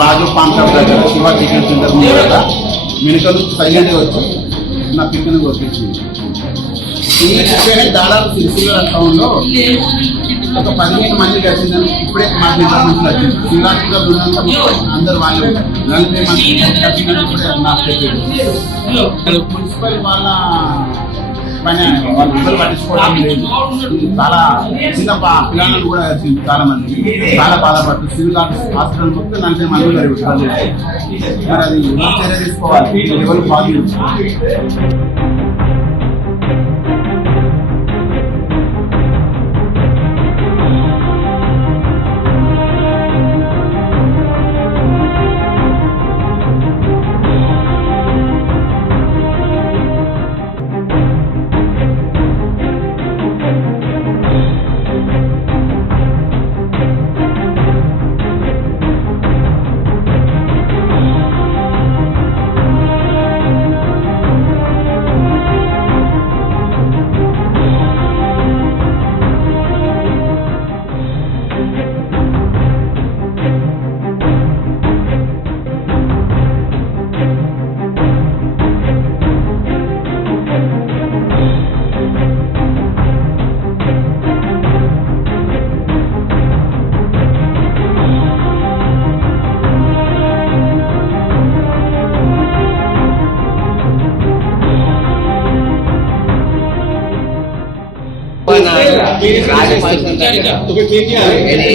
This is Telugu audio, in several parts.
రాజు పాన్ షాప్ దగ్గర శివ చికెన్ సెంటర్ ముందు మెడికల్ సైలెంట్గా వచ్చి నా పిక్కని కొట్టించింది. ఈ చెప్పేది దాదాపు సిరిసిల్ల టౌన్లో ఒక 15 మంది వచ్చిందని ఇప్పుడే మాకు ఇన్ఫర్మేషన్ వచ్చింది. శివరాత్రిగా ఉన్నంత అందరు వాళ్ళు 40 మంది వచ్చిందని ఇప్పుడే నాకు చెప్పారు. మున్సిపల్ వాళ్ళ పని వాళ్ళు ఇద్దరు పట్టించుకోవడం లేదు. చాలా చిన్న పిల్లలను కూడా వచ్చింది. చాలా మంది చాలా బాధపడుతుంది. సివిల్ హాస్పిటల్ మొత్తం 40 మంది జరుగుతుంది. మరి అది ఎవరు చర్య తీసుకోవాలి, ఎవరు బాధ్యులు?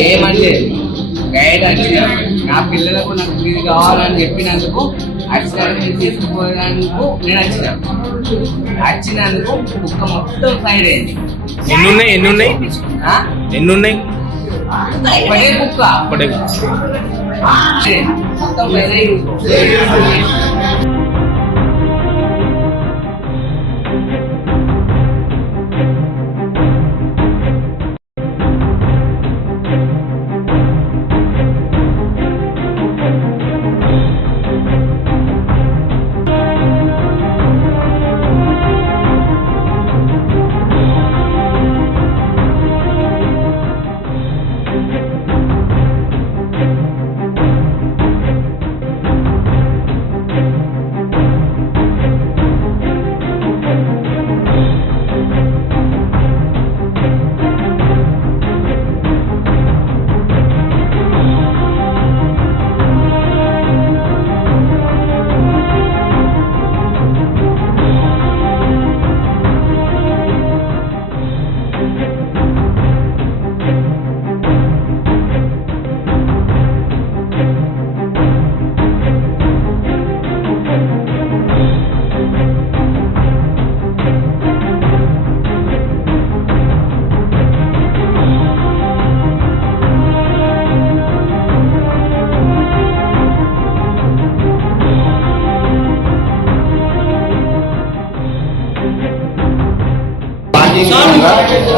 ఏమంటే గైడ్ వచ్చిన నా పిల్లలకు నాకు ఇది కావాలని చెప్పినందుకు యాక్సిడెంట్ తీసుకుపోయేందుకు నేను వచ్చినందుకు కుక్క మొత్తం ఫైర్ అయింది. ఎన్నున్నాయి ఒకటే కుక్క మొత్తం ఫైర్ అయింది.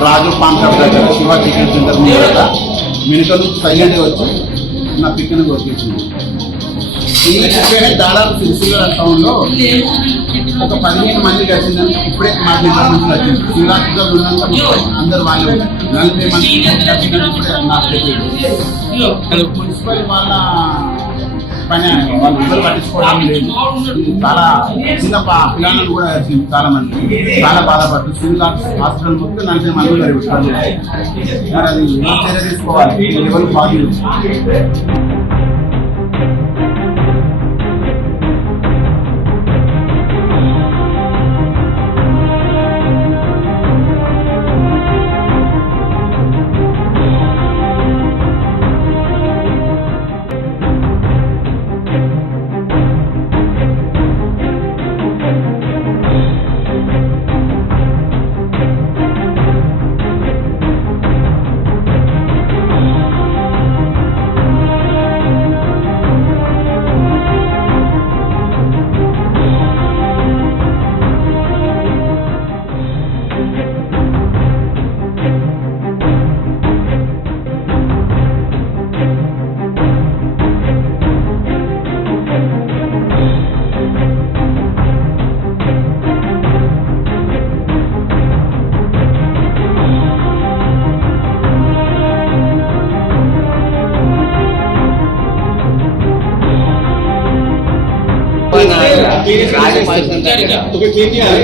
రాజు పాన్ షాప్ దగ్గర శివ చికెన్ సెంటర్ ముందు మెడికల్ సైలెంట్గా వచ్చి నా పిక్కని కొట్టించింది. ఈ చెప్పేది దాదాపు సిరిసిల్ల టౌన్లో ఒక 15 మంది వచ్చిందని ఇప్పుడే మాకు ఇన్ఫర్మేషన్ వచ్చింది. శివరాత్రిగా ఉన్నంత అందరు వాళ్ళు 40 మంది వచ్చిందని ఇప్పుడే నాకు చెప్పారు. మున్సిపల్ వాళ్ళ పని వాళ్ళు ఇద్దరు పట్టించుకోవడం లేదు. చాలా చిన్న పిల్లలను కూడా వచ్చింది. చాలా మంది చాలా బాధపడుతుంది. సివిల్ హాస్పిటల్ మొత్తం 40 మంది జరుగుతుంది. మరి అది ఎవరు చర్య తీసుకోవాలి, ఎవరు బాధ్యులు?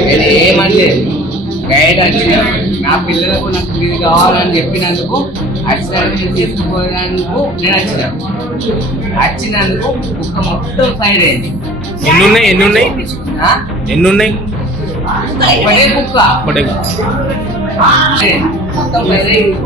నేను ఏమనలేదు. గైడ్ వచ్చి నా పిల్లలకు నాకు ఇది కావాలని చెప్పినందుకు అటు తీసుకుపోయేందుకు నేను వచ్చినందుకు కుక్క మొత్తం సైడ్ అయింది. ఎన్ని ఉన్నాయి ఒకటే కుక్క ఒకటే మొత్తం సైడ్ అయింది.